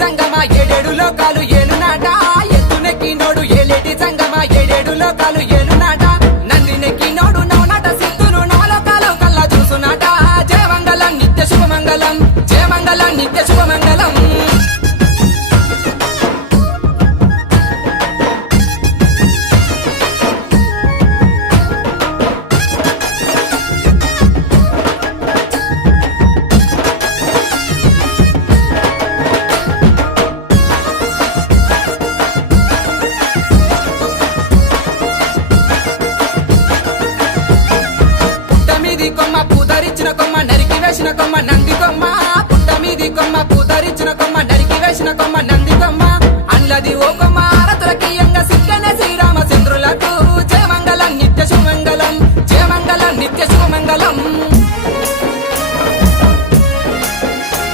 సంగమా ఏడేడు లోకాలు ఏలునాట ఎత్తునెక్కినోడు ఏలేటి సంగమా ఏడేడు లోకాలు ఏలునాట నంది నెక్కినోడు నవనాట సిద్ధులు నవలోకాలు కల్లా చూసునాట జయమంగళం నిత్య శుభమంగళం జయమంగళం నిత్య శుభమంగళం కొమ్మ పూదరిచిన కొమ్మ నరికి వేసిన కొమ్మ నంది కొమ్మ పుట్ట మీది కొమ్మ పూదరిచిన కొమ్మ నరికి వేసిన కొమ్మ